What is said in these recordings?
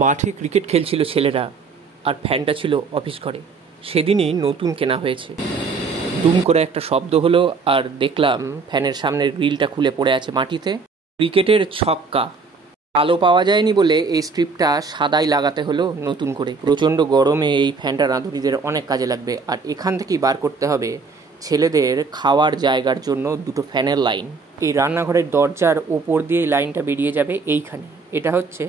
মাঠে ক্রিকেট খেলছিল ছেলেরা, আর ফ্যানটা ছিল অফিস ঘরে। সেদিনই নতুন কেনা হয়েছে। দুম করে একটা শব্দ হলো, আর দেখলাম ফ্যানের সামনের গ্রিলটা খুলে পড়ে আছে মাটিতে। ক্রিকেটের ছক্কা। আলো পাওয়া যায়নি বলে এই স্ট্রিপটা সাদাই লাগাতে হলো নতুন করে। প্রচণ্ড গরমে এই ফ্যানটা রাঁধুনিদের অনেক কাজে লাগবে। আর এখান থেকেই বার করতে হবে ছেলেদের খাওয়ার জায়গার জন্য দুটো ফ্যানের লাইন। এই রান্নাঘরের দরজার ওপর দিয়ে এই লাইনটা বেরিয়ে যাবে এইখানে। এটা হচ্ছে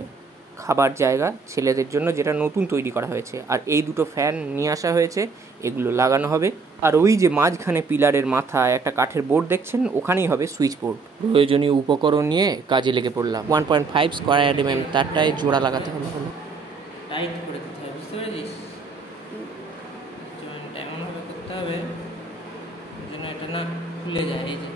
খাবার জায়গা ছেলেদের জন্য, যেটা নতুন তৈরি করা হয়েছে। আর এই দুটো ফ্যান নিয়ে আসা হয়েছে, এগুলো লাগানো হবে। আর ওই যে মাঝখানে পিলারের মাথায় একটা কাঠের বোর্ড দেখছেন, ওখানেই হবে সুইচ বোর্ড। প্রয়োজনীয় উপকরণ নিয়ে কাজে লেগে পড়লাম। 1.5 স্কোয়ার mm তারটায় জোড়া লাগাতে হবে। টাইট করে দিতে হবে, বুঝতে পেরেছিস? জয়েন্ট এমনভাবে করতে হবে যেন এটা না খুলে যায়। এই যে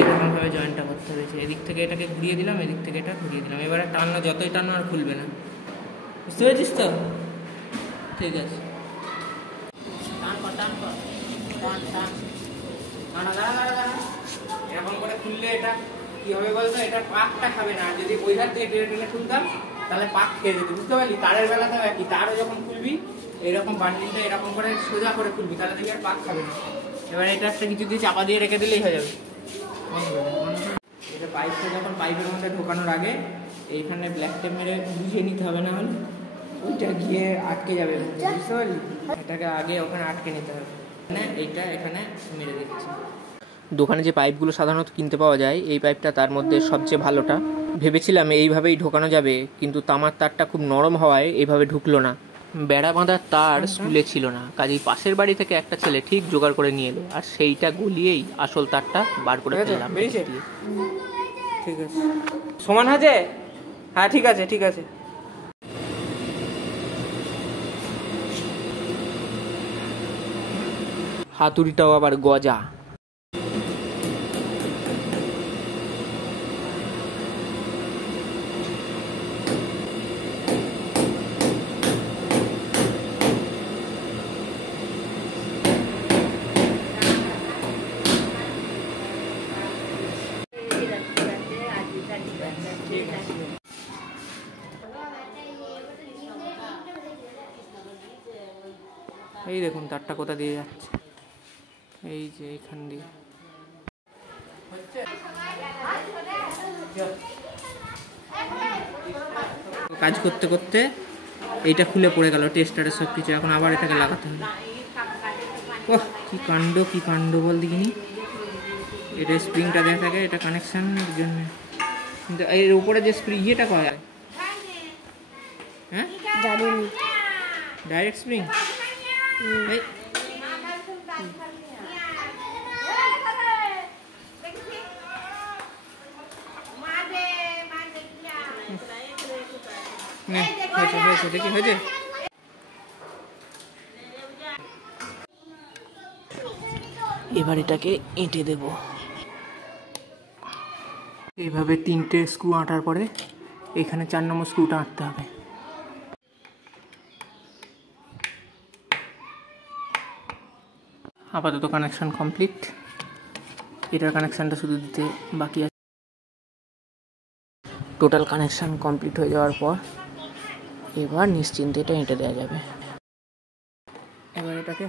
এরকমভাবে জয়েন্টটা করতে হয়েছে। এদিক থেকে এটাকে ঘুরিয়ে দিলাম, এদিক থেকে এটা ঘুরিয়ে দিলাম। এবারে টানো, যতই টানো আর খুলবে না, বুঝতে পেরেছিস তো? ঠিক আছে, এরকম করে খুললে এটা কি হবে বলতো, এটা পাকটা খাবে না। যদি ওই হাত দিয়ে টেনে খুলতাম তাহলে পাক খেয়ে যেত, বুঝতে পারলি? তারের বেলাতেও একই, তারও যখন খুলবি এরকম বান্ডিলটা এরকম করে সোজা করে খুলবি, তাহলে দেখবি আর পাক খাবে না। এবার এটা একটা কিছু দিয়ে চাপা দিয়ে রেখে দিলেই হয়ে যাবে। এটা পাইপটা যখন পাইপের মধ্যে ঢোকানোর আগে এইখানে ব্ল্যাক টেপ মেরে বুঝিয়ে নিতে হবে, না হলে ওইটা গিয়ে আটকে যাবে, বুঝতে পারলি? এটাকে আগে ওখানে আটকে নিতে হবে। এইটা এখানে মেরে দিচ্ছি। দোকানে যে পাইপগুলো সাধারণত কিনতে পাওয়া যায়, এই পাইপটা তার মধ্যে সবচেয়ে ভালোটা। ভেবেছিলাম এইভাবেই ঢোকানো যাবে, কিন্তু তামার তারটা খুব নরম হওয়ায় এইভাবে ঢুকলো না। বেড়া বাঁধার তার স্কুলে ছিল না, কাজেই পাশের বাড়ি থেকে একটা ছেলে ঠিক জোগাড় করে নিয়ে এলো, আর সেইটা গলিয়েই আসল তারটা বার করে ফেললাম। ঠিক আছে, সমান আছে? হ্যাঁ ঠিক আছে, ঠিক আছে। হাতুড়িটাও আবার গজা। এই দেখুন তারটা কোথা দিয়ে যাচ্ছে, এই যে এইখান দিয়ে। কাজ করতে করতে এইটা খুলে পড়ে গেল, টেস্টারের সব কিছু। এখন আবার এটাকে লাগাতে হবে। ওহ, কি কাণ্ড বল দেখিনি। এটা স্প্রিংটা দেওয়া থাকে, এটা কানেকশানের জন্য। কিন্তু এর উপরে যে স্প্রিং ইয়েটা করা যায়, হ্যাঁ ডাইরেক্ট স্প্রিং। দেখি হয়েছে। এবার এটাকে এঁটে দেব। এইভাবে 3টে স্ক্রু আঁটার পরে এখানে 4 নম্বর স্ক্রুটা আঁটতে হবে। আপাতত কানেকশন কমপ্লিট। এটার কানেকশানটা শুধু দিতে বাকি আছে। টোটাল কানেকশান কমপ্লিট হয়ে যাওয়ার পর এবার নিশ্চিন্তে এটা এঁটে দেওয়া যাবে। এবার এটাকে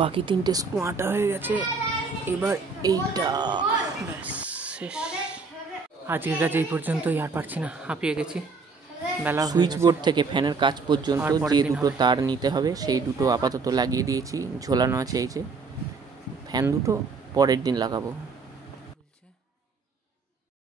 বাকি 3টে স্ক্রু আঁটা হয়ে গেছে। এবার এইটা ব্যাস শেষ। আজকের কাজ এই পর্যন্তই, আর পারছি না, হাঁপিয়ে গেছি। বেলা সুইচ বোর্ড থেকে ফ্যানের কাজ পর্যন্ত যে দুটো তার নিতে হবে সেই দুটো আপাতত লাগিয়ে দিয়েছি, ঝোলানো আছে। এই যে ফ্যান দুটো পরের দিন লাগাবো।